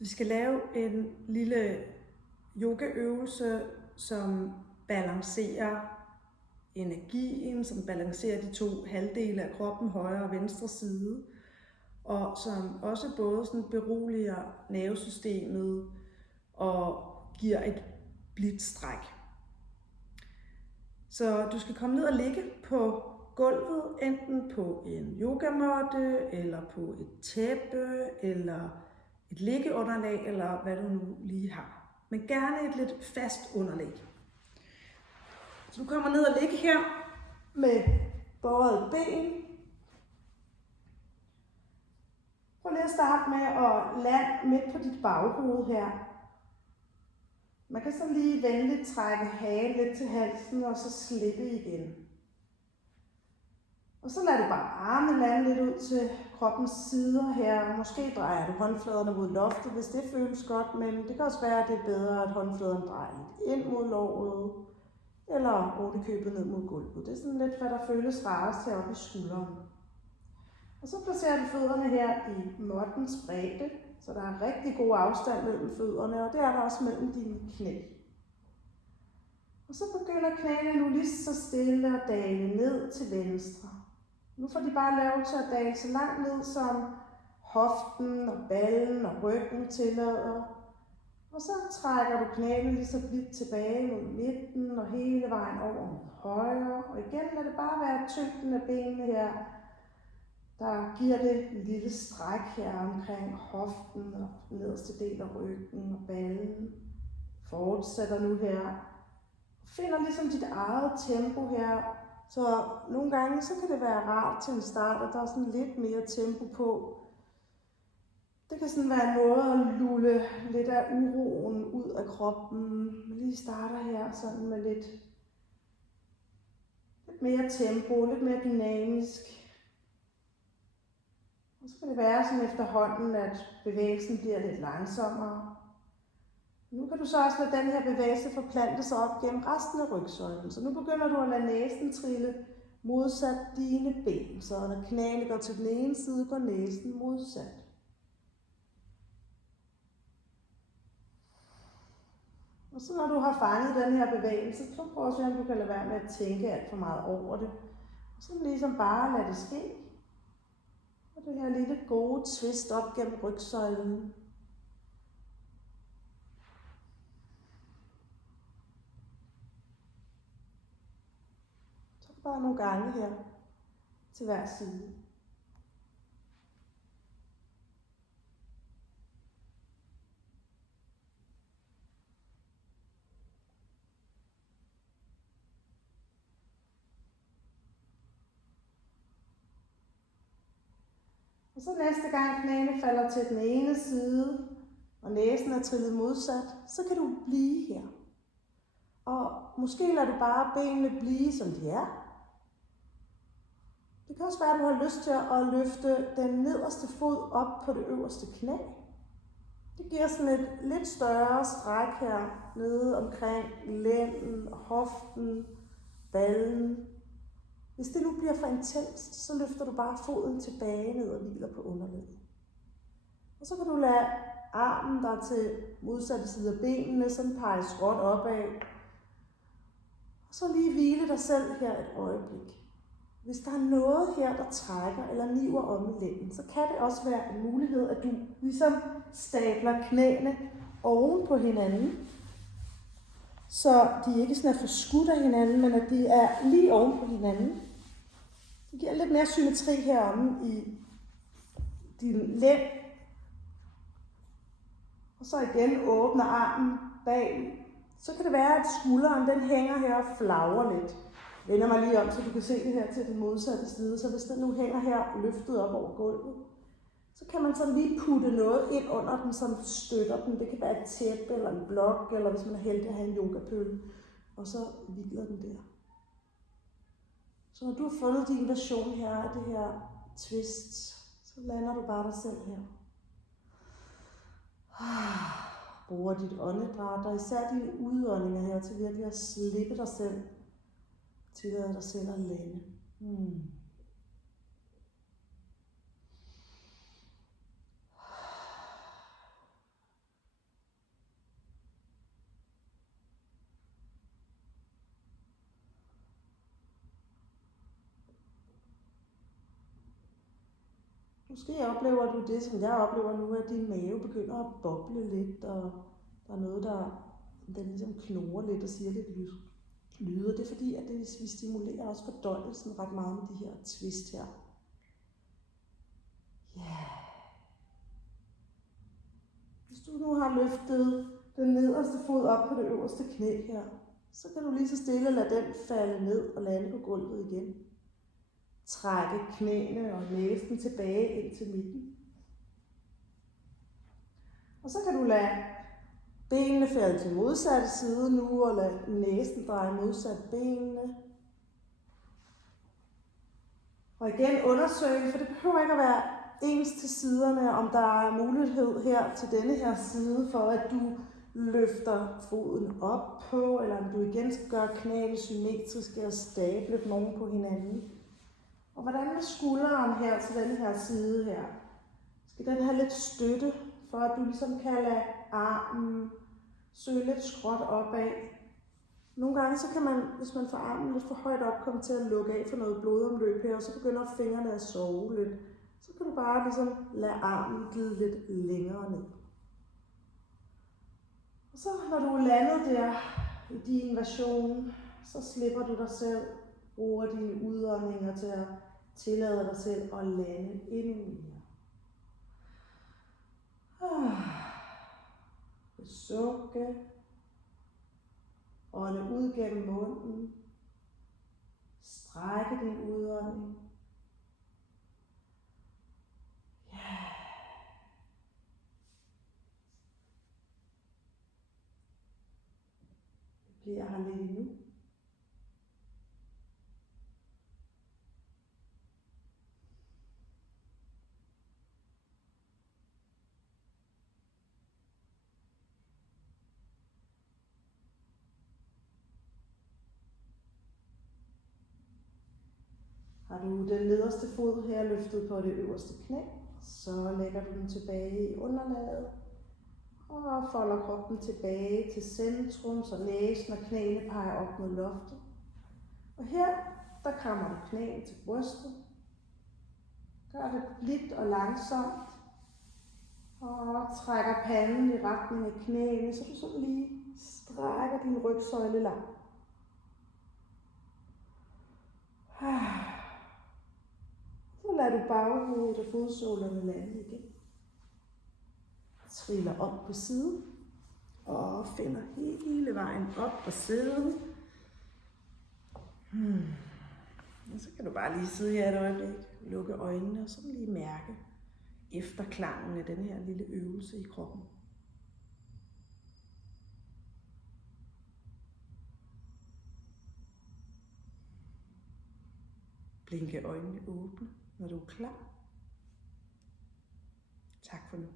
Så vi skal lave en lille yogaøvelse, som balancerer energien, som balancerer de to halvdele af kroppen, højre og venstre side, og som også både sådan beroliger nervesystemet og giver et blidt stræk. Så du skal komme ned og ligge på gulvet, enten på en yogamåtte, eller på et tæppe, eller et liggeunderlag, eller hvad du nu lige har. Men gerne et lidt fast underlag. Så du kommer ned og ligge her med bøjet ben. Prøv lige at starte med at lande midt på dit baghoved her. Man kan så lige venligt trække hagen lidt til halsen og så slippe igen. Og så lader du bare armene lande lidt ud til kroppens sider her. Måske drejer du håndfladerne mod loftet, hvis det føles godt, men det kan også være, at det er bedre, at håndfladerne drejer lidt ind mod låret, eller ovenikøbet ned mod gulvet. Det er sådan lidt, hvad der føles rarest heroppe i skulderen. Og så placerer du fødderne her i måttens bredde, så der er rigtig god afstand mellem fødderne, og det er der også mellem dine knæ. Og så begynder knæene nu lige så stille at dale ned til venstre. Nu får de bare lov til at dale så langt ned, som hoften og ballen og ryggen tillader. Og så trækker du knæene lige så blidt tilbage mod midten og hele vejen over mod højre. Og igen lader det bare være tyngden af benene her, der giver det en lille stræk her omkring hoften og nederste del af ryggen og ballen. Fortsætter nu her. Finder ligesom dit eget tempo her. Så nogle gange så kan det være rart til en start, at der er sådan lidt mere tempo på. Det kan sådan være en måde at lulle lidt af uroen ud af kroppen. Man lige starter her sådan med lidt mere tempo, lidt mere dynamisk. Og så kan det være sådan efterhånden, at bevægelsen bliver lidt langsommere. Nu kan du så også lade den her bevægelse forplante sig op gennem resten af rygsøjlen. Så nu begynder du at lade næsen trille modsat dine ben. Så når knæene går til den ene side, går næsen modsat. Og så når du har fanget den her bevægelse, så prøv at se, om du kan lade være med at tænke alt for meget over det. Og så ligesom bare lade det ske. Og det her lille gode twist op gennem rygsøjlen. Så bare nogle gange her til hver side. Og så næste gang knæene falder til den ene side, og næsen er trillet modsat, så kan du blive her. Og måske lader du bare benene blive, som de er. Det kan også være, at du har lyst til at løfte den nederste fod op på det øverste knæ. Det giver sådan et lidt større stræk her nede omkring lænden, hoften, ballen. Hvis det nu bliver for intenst, så løfter du bare foden tilbage ned og hviler på underlaget. Og så kan du lade armen, der er til modsatte side af benene, sådan pege skråt opad. Og så lige hvile dig selv her et øjeblik. Hvis der er noget her, der trækker eller niver om i lænden, så kan det også være en mulighed, at du ligesom stabler knæene oven på hinanden. Så de ikke sådan er forskudt af hinanden, men at de er lige oven på hinanden. Det giver lidt mere symmetri heromme i din lænd. Og så igen åbner armen bag. Så kan det være, at skulderen den hænger her og flagrer lidt. Jeg vender mig lige om, så du kan se det her til den modsatte side. Så hvis den nu hænger her løftet op over gulvet, så kan man så lige putte noget ind under den, som støtter den. Det kan være et tæppe eller en blok, eller hvis man er heldig at have en yogapølle. Og så hviler den der. Så når du har fundet din version her af det her twist, så lander du bare dig selv her. Bruger dit åndedræt, og især dine udåndinger her til virkelig at slippe dig selv. Tillade dig selv at lande. Måske oplever du det, som jeg oplever nu, at din mave begynder at boble lidt, og der er noget, den ligesom knurrer lidt og siger lidt lyde. Det er fordi, at vi stimulerer også fordøjelsen ret meget med de her twist her. Ja. Yeah. Hvis du nu har løftet den nederste fod op på det øverste knæ her, så kan du lige så stille lade den falde ned og lande på gulvet igen. Trække knæene og næsen tilbage ind til midten. Og så kan du lade benene falde til modsatte side nu, og lade næsen dreje modsat benene. Og igen undersøge, for det behøver ikke at være ens til siderne, om der er mulighed her til denne her side, for at du løfter foden op på, eller om du igen skal gøre knæene symmetriske og stable dem oven på hinanden. Og hvordan med skulderen her til denne her side her? Skal den have lidt støtte, for at du ligesom kan lade armen søge lidt skråt opad. Nogle gange så kan man, hvis man får armen lidt for højt op, komme til at lukke af for noget blodomløb her, og så begynder fingrene at sove lidt. Så kan du bare ligesom lade armen glide lidt længere ned. Og så når du er landet der i din version, så slipper du dig selv, bruger dine udåndinger til at tillade dig selv at lande endnu mere. Sukke. Ånde ud gennem munden. Strække din udånding. Ja. Det bliver her lidt nu. Har du den nederste fod her løftet på det øverste knæ, så lægger du den tilbage i underlaget og folder kroppen tilbage til centrum, så næsen og knæene peger op mod loftet. Og her, der krammer du knæene til brystet. Gør det blidt og langsomt. Og trækker panden i retning af knæene, så du sådan lige strækker din rygsøjle langt. Så lader du baghovedet og fodsålerne lande igen. Triller om på siden og finder hele vejen op på siden. Og så kan du bare lige sidde her et øjeblik, lukke øjnene og så lige mærke efterklangen af den her lille øvelse i kroppen. Blinke øjnene åbne, når du er klar. Tak for nu.